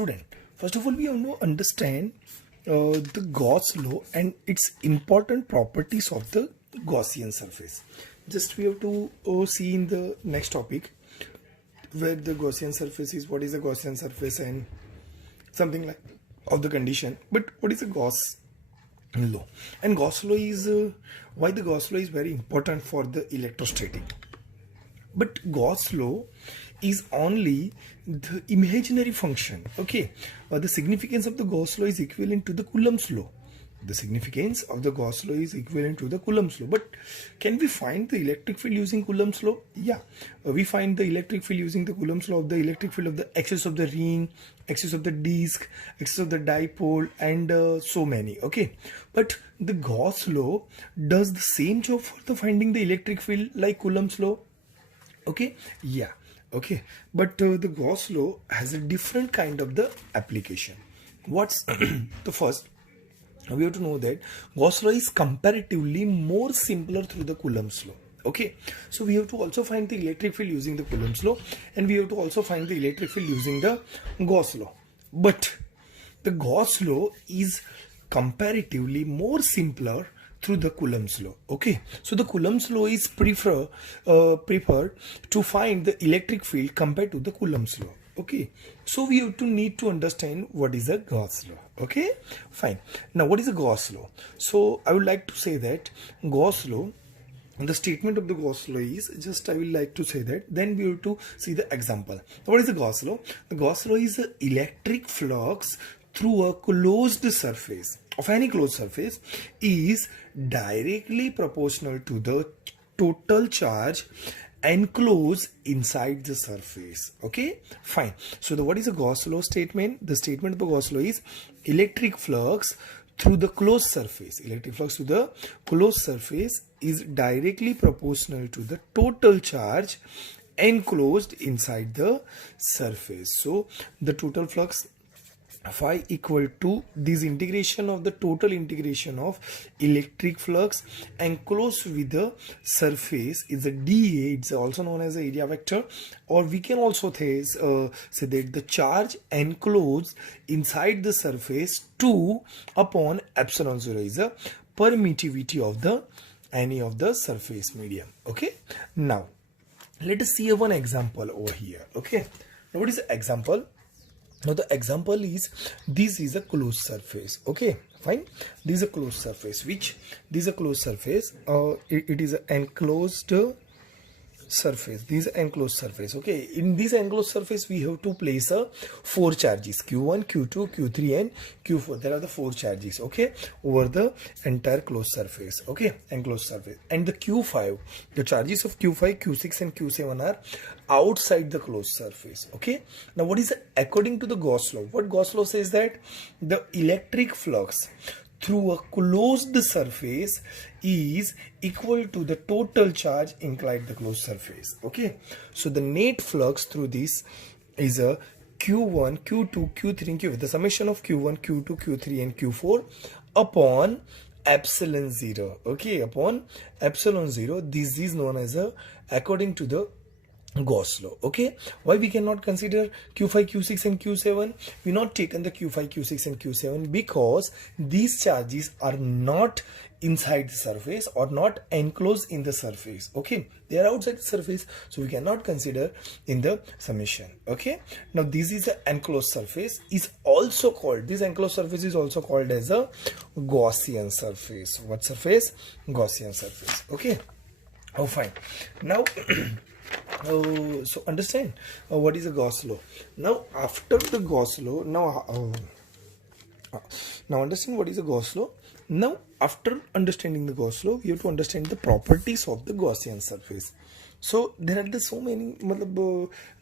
student, first of all we have to understand the Gauss law and its important properties of the Gaussian surface. Just we have to see in the next topic where the Gaussian surface is, what is a Gaussian surface and something like of the condition. But what is a Gauss law? And Gauss law is why the Gauss law is very important for the electrostatic. But Gauss law is only the imaginary function. Okay, the significance of the Gauss law is equivalent to the Coulomb's law. The significance of the Gauss law is equivalent to the Coulomb's law. But can we find the electric field using Coulomb's law? Yeah, we find the electric field using the Coulomb's law of the electric field of the axis of the ring, axis of the disc, axis of the dipole, and so many. Okay, but the Gauss law does the same job for the finding the electric field like Coulomb's law. Okay, yeah, okay, but the Gauss law has a different kind of the application. What's the first? We have to know that Gauss law is comparatively more simpler through the Coulomb's law. Okay, so we have to also find the electric field using the Coulomb's law, and we have to also find the electric field using the Gauss law. But the Gauss law is comparatively more simpler through the Coulomb's law. Okay, so the Coulomb's law is preferred to find the electric field compared to the Coulomb's law. Okay, so we have to need to understand what is a Gauss law. Okay, fine. Now what is a Gauss law? So I would like to say that Gauss law, the statement of the Gauss law is just, I will like to say that, then we have to see the example. What is the Gauss law? The Gauss law is the electric flux through a closed surface of any closed surface is directly proportional to the total charge enclosed inside the surface. Okay, fine. So what is a Gauss law statement? The statement of the Gauss law is electric flux through the closed surface. Electric flux through the closed surface is directly proportional to the total charge enclosed inside the surface. So the total flux phi equal to this integration of the total integration of electric flux enclosed with the surface is a dA. It's also known as the area vector, or we can also say that the charge enclosed inside the surface 2 upon epsilon 0 is a permittivity of the any of the surface medium. Okay, now let us see one example over here. Okay, now what is the example? Now the example is, this is a closed surface. Okay, fine. This is a closed surface. This is a closed surface. It is an enclosed surface. This is enclosed surface. Okay, in this enclosed surface we have to place 4 charges: Q1, Q2, Q3 and Q4. There are the 4 charges. Okay, over the entire closed surface. Okay, enclosed surface. And the Q5, the charges of Q5, Q6 and Q7 are outside the closed surface. Okay, now what is according to the Gauss law? What Gauss law says that the electric flux through a closed surface is equal to the total charge inside the closed surface. Okay, so the net flux through this is a Q1, Q2, Q3 and Q4. The summation of Q1, Q2, Q3 and Q4 upon epsilon 0. Okay, upon epsilon 0. This is known as a according to the Gauss law. Okay, why we cannot consider Q5, Q6 and Q7? We not taken the Q5, Q6 and Q7 because these charges are not inside the surface or not enclosed in the surface. Okay, they are outside the surface, so we cannot consider in the summation. Okay, now this is an enclosed surface, is also called, this enclosed surface is also called as a Gaussian surface. What surface? Gaussian surface. Okay, oh fine. Now so understand what is a Gauss law. Now after the Gauss law, now understand what is a Gauss law. Now after understanding the Gauss law, we have to understand the properties of the Gaussian surface. So there are so many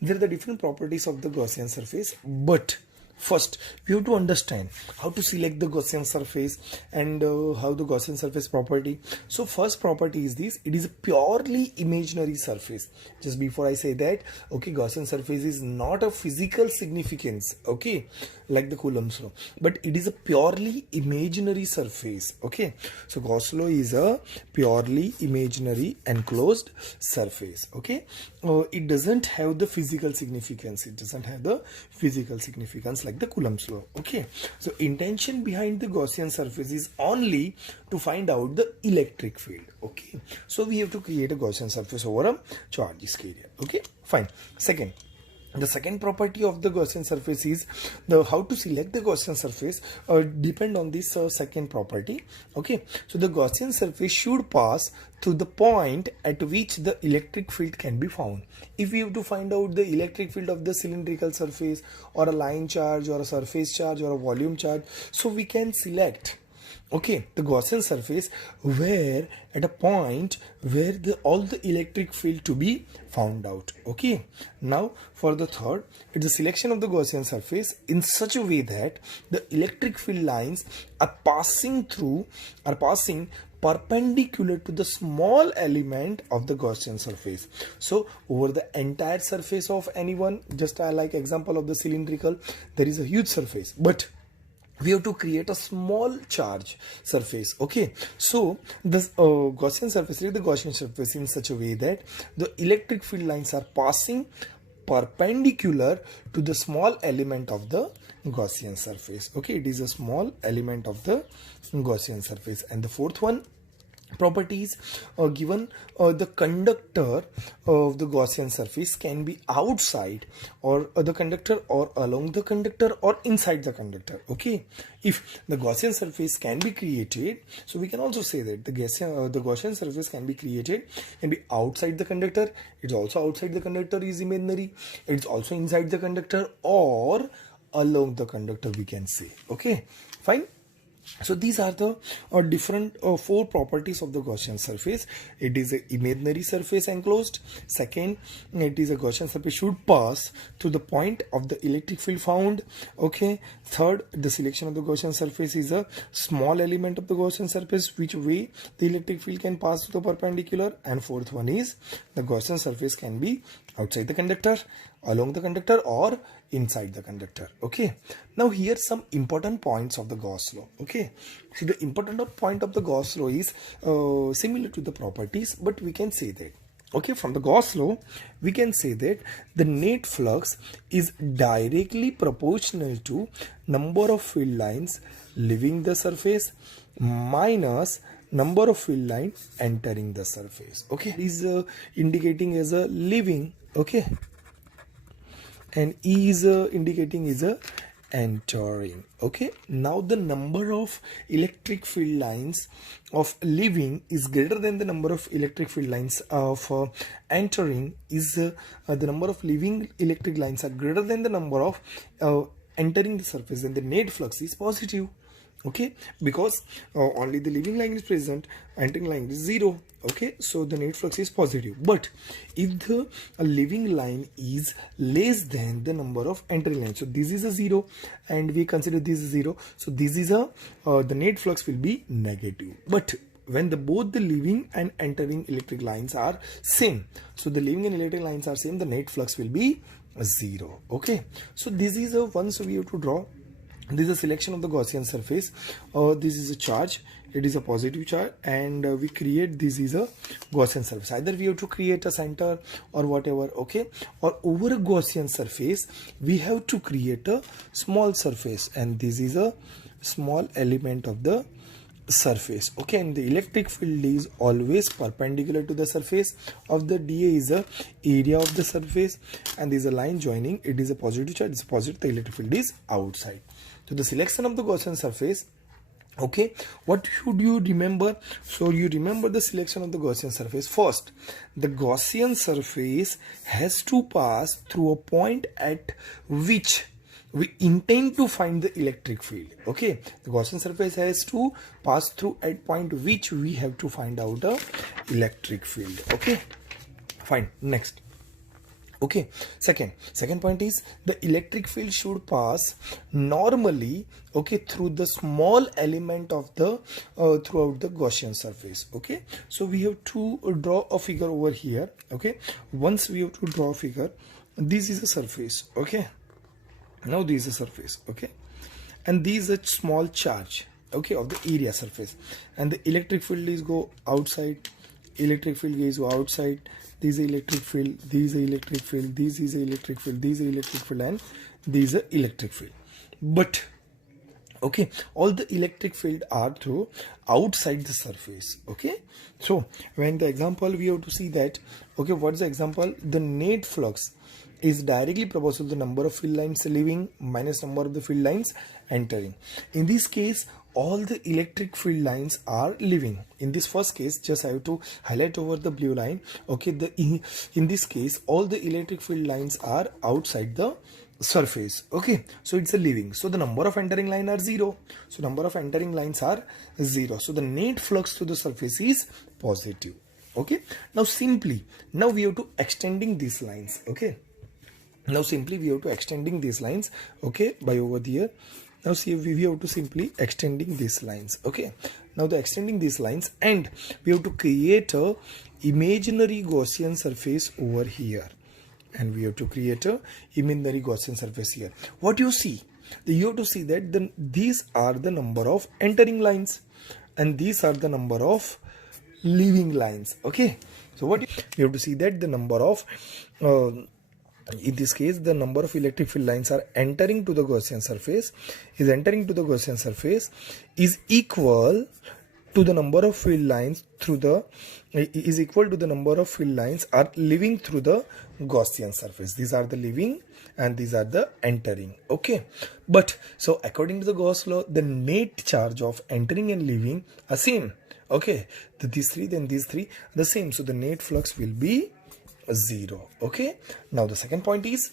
there are the different properties of the Gaussian surface, but first we have to understand how to select the Gaussian surface and how the Gaussian surface property. So first property is this: it is a purely imaginary surface. Just before I say that, okay, Gaussian surface is not a physical significance. Okay, like the Coulomb's law, but it is a purely imaginary surface. Okay, so Gauss law is a purely imaginary enclosed surface. Okay, it doesn't have the physical significance. It doesn't have the physical significance like the Coulomb's law. Okay, so intention behind the Gaussian surface is only to find out the electric field. Okay, so we have to create a Gaussian surface over a charge area. Okay, fine. The second property of the Gaussian surface is the how to select the Gaussian surface depend on this second property. Okay, so the Gaussian surface should pass through the point at which the electric field can be found. If we have to find out the electric field of the cylindrical surface or a line charge or a surface charge or a volume charge, so we can select the Gaussian surface where at a point where all the electric field to be found out. Okay, now for the third, it's the selection of the Gaussian surface in such a way that the electric field lines are passing perpendicular to the small element of the Gaussian surface. So over the entire surface of anyone, just like example of the cylindrical, there is a huge surface, but we have to create a small charge surface. Okay, so this Gaussian surface, the Gaussian surface in such a way that the electric field lines are passing perpendicular to the small element of the Gaussian surface. Okay, it is a small element of the Gaussian surface. And the fourth one properties given the conductor of the Gaussian surface can be outside or the conductor or along the conductor or inside the conductor. Okay, if the Gaussian surface can be created, so we can also say that the Gaussian surface can be created, can be outside the conductor, it's also outside the conductor is imaginary, it's also inside the conductor or along the conductor, we can say. Okay, fine. So these are the different four properties of the Gaussian surface. It is an imaginary surface enclosed. Second, it is a Gaussian surface should pass to the point of the electric field found. Okay. Third, the selection of the Gaussian surface is a small element of the Gaussian surface which way the electric field can pass to the perpendicular. And fourth one is the Gaussian surface can be outside the conductor, along the conductor or inside the conductor. Okay, now here some important points of the Gauss law. Okay, so the important point of the Gauss law is similar to the properties, but we can say that from the Gauss law we can say that the net flux is directly proportional to number of field lines leaving the surface minus number of field lines entering the surface. Okay, is indicating as a leaving. Okay, and E is indicating is a entering. Okay, now the number of electric field lines of leaving is greater than the number of electric field lines of entering is the number of leaving electric lines are greater than the number of entering the surface, and the net flux is positive. Okay, because only the leaving line is present, entering line is 0. Okay, so the net flux is positive. But if the leaving line is less than the number of entering lines, so this is a 0 and we consider this is 0, so this is a the net flux will be negative. But when both the leaving and entering electric lines are same, so the leaving and electric lines are same, the net flux will be 0. Okay, so this is a one, so we have to draw. This is a selection of the Gaussian surface. This is a charge, it is a positive charge, and we create this is a Gaussian surface. Either we have to create a center or whatever. Okay, or over a Gaussian surface we have to create a small surface, and this is a small element of the surface. Okay, and the electric field is always perpendicular to the surface of the dA is a area of the surface, and there is a line joining, it is a positive charge, it's positive, the electric field is outside. So the selection of the Gaussian surface, okay, what should you remember? So you remember the selection of the Gaussian surface. First, the Gaussian surface has to pass through a point at which we intend to find the electric field. Okay, the Gaussian surface has to pass through at point which we have to find out a electric field. Okay, fine. Next. Okay, second point is the electric field should pass normally, okay, through the small element of the throughout the Gaussian surface. Okay, so we have to draw a figure over here. Okay, once we have to draw a figure, this is a surface. Okay, now this is a surface. Okay, and these are small charge, okay, of the area surface, and the electric field is go outside, electric field is go outside, this is electric field, this is electric field, this is electric field, this is electric field, and this is electric field. But okay, all the electric field are through outside the surface. Okay, so when the example we have to see that, okay, what's the example? The net flux is directly proportional to the number of field lines leaving minus number of the field lines entering. In this case, all the electric field lines are leaving. In this first case, just I have to highlight over the blue line. Okay, in this case, all the electric field lines are outside the surface. Okay, so it's a leaving, so the number of entering line are 0, so number of entering lines are 0, so the net flux to the surface is positive. Okay, now simply now we have to extending these lines. Okay, now simply we have to extending these lines, okay, by over here. Now see, we have to simply extending these lines. Okay, now the extending these lines, and we have to create a imaginary Gaussian surface over here, and we have to create a imaginary Gaussian surface here. What you see, you have to see that these are the number of entering lines and these are the number of leaving lines. Okay, so what you have to see that the number of in this case, the number of electric field lines are entering to the Gaussian surface is equal to the number of field lines are leaving through the Gaussian surface. These are the leaving and these are the entering. Okay, but so according to the Gauss law, the net charge of entering and leaving are same. Okay, these three, then these three, the same, so the net flux will be 0. Okay, now the second point is,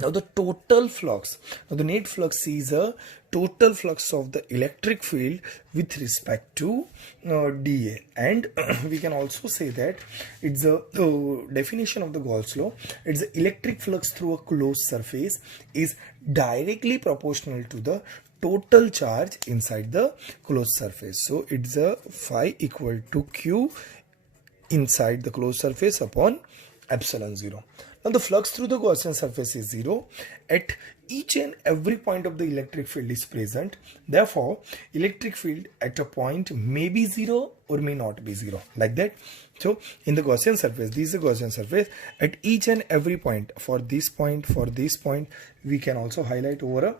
now the total flux. Now the net flux is a total flux of the electric field with respect to dA, and we can also say that it's a definition of the Gauss law. It's the electric flux through a closed surface is directly proportional to the total charge inside the closed surface. So it's a phi equal to Q inside the closed surface upon epsilon 0. Now the flux through the Gaussian surface is 0 at each and every point of the electric field is present. Therefore, electric field at a point may be 0 or may not be 0, like that. So in the Gaussian surface, this is the Gaussian surface, at each and every point, for this point, we can also highlight over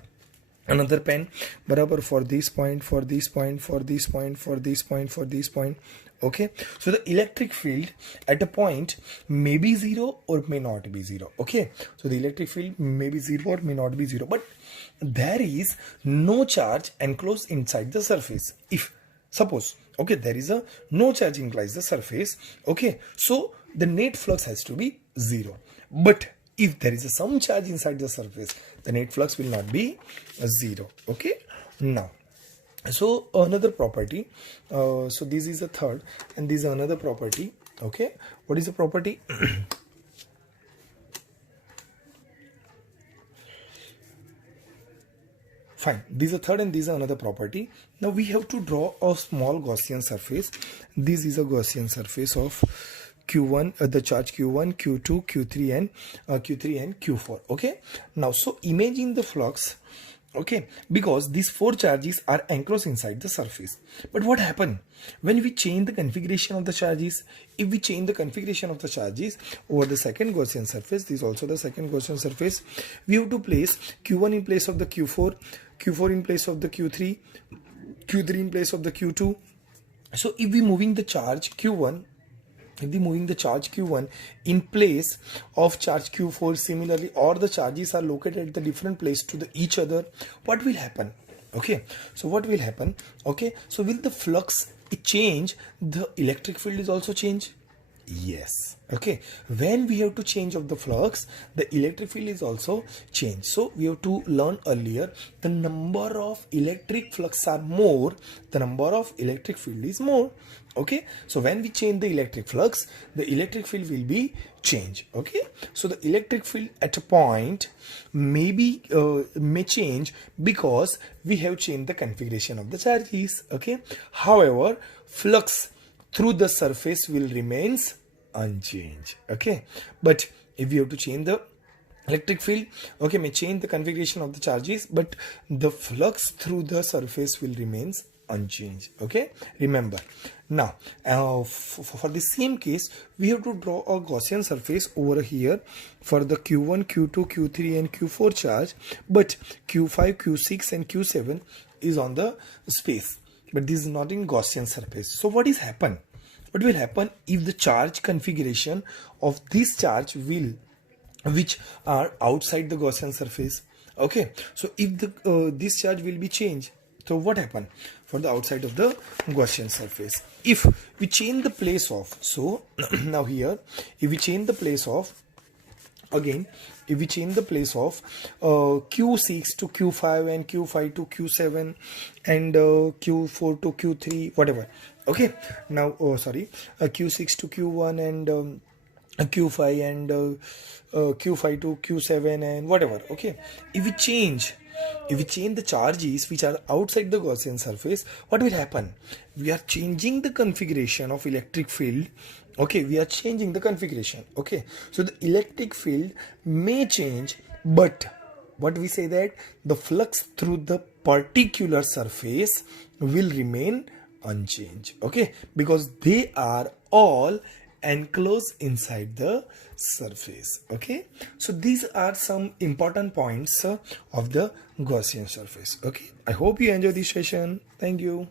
another pen, barabar, for this point, for this point, for this point, for this point, for this point. Okay, so the electric field at a point may be 0 or may not be 0. Okay, so the electric field may be 0 or may not be 0, but there is no charge enclosed inside the surface. If suppose, okay, there is a no charge enclosed the surface, okay, so the net flux has to be 0. But if there is some charge inside the surface, the net flux will not be 0. Okay, now, so another property, so this is a third and this is another property. Okay, what is the property? Fine, this is a third and this is another property. Now we have to draw a small Gaussian surface. This is a Gaussian surface of Q1, the charge Q1, Q2, Q3 and Q4. Okay, now so imagine the flux. Okay, because these 4 charges are enclosed inside the surface. But what happened when we change the configuration of the charges? If we change the configuration of the charges over the second Gaussian surface, this is also the second Gaussian surface, we have to place Q1 in place of the Q4, Q4 in place of the Q3, Q3 in place of the Q2. So if we moving the charge Q1, in place of charge Q4 similarly, or the charges are located at the different place to each other, what will happen? Okay, so what will happen? Okay, so will the flux change? The electric field is also change? Yes. Okay, when we have to change of the flux, the electric field is also change. So we have to learn earlier, the number of electric flux are more, the number of electric field is more. Okay, so when we change the electric flux, the electric field will be change. Okay, so the electric field at a point may change because we have changed the configuration of the charges. Okay, however, flux through the surface will remains unchanged. Okay, but if we have to change the electric field, okay, may change the configuration of the charges, but the flux through the surface will remains unchanged. Okay, remember. Now for the same case, we have to draw a Gaussian surface over here for the q1, q2, q3 and q4 charge, but q5, q6 and q7 is on the space, but this is not in Gaussian surface. So what will happen if the charge configuration of this charge will, which are outside the Gaussian surface? Okay, so if the this charge will be changed, so what happen for the outside of the Gaussian surface? If we change the place of, so now here, if we change the place of, again, if we change the place of q6 to q5 and q5 to q7 and q4 to q3, whatever, okay, now q6 to q1 and q5 and q5 to q7 and whatever, okay, if we change the charges which are outside the Gaussian surface, what will happen? We are changing the configuration of electric field. Okay, we are changing the configuration. Okay, so the electric field may change, but what we say that the flux through the particular surface will remain unchanged. Okay, because they are all enclosed inside the surface. Okay, so these are some important points of the Gaussian surface. Okay, I hope you enjoy this session. Thank you.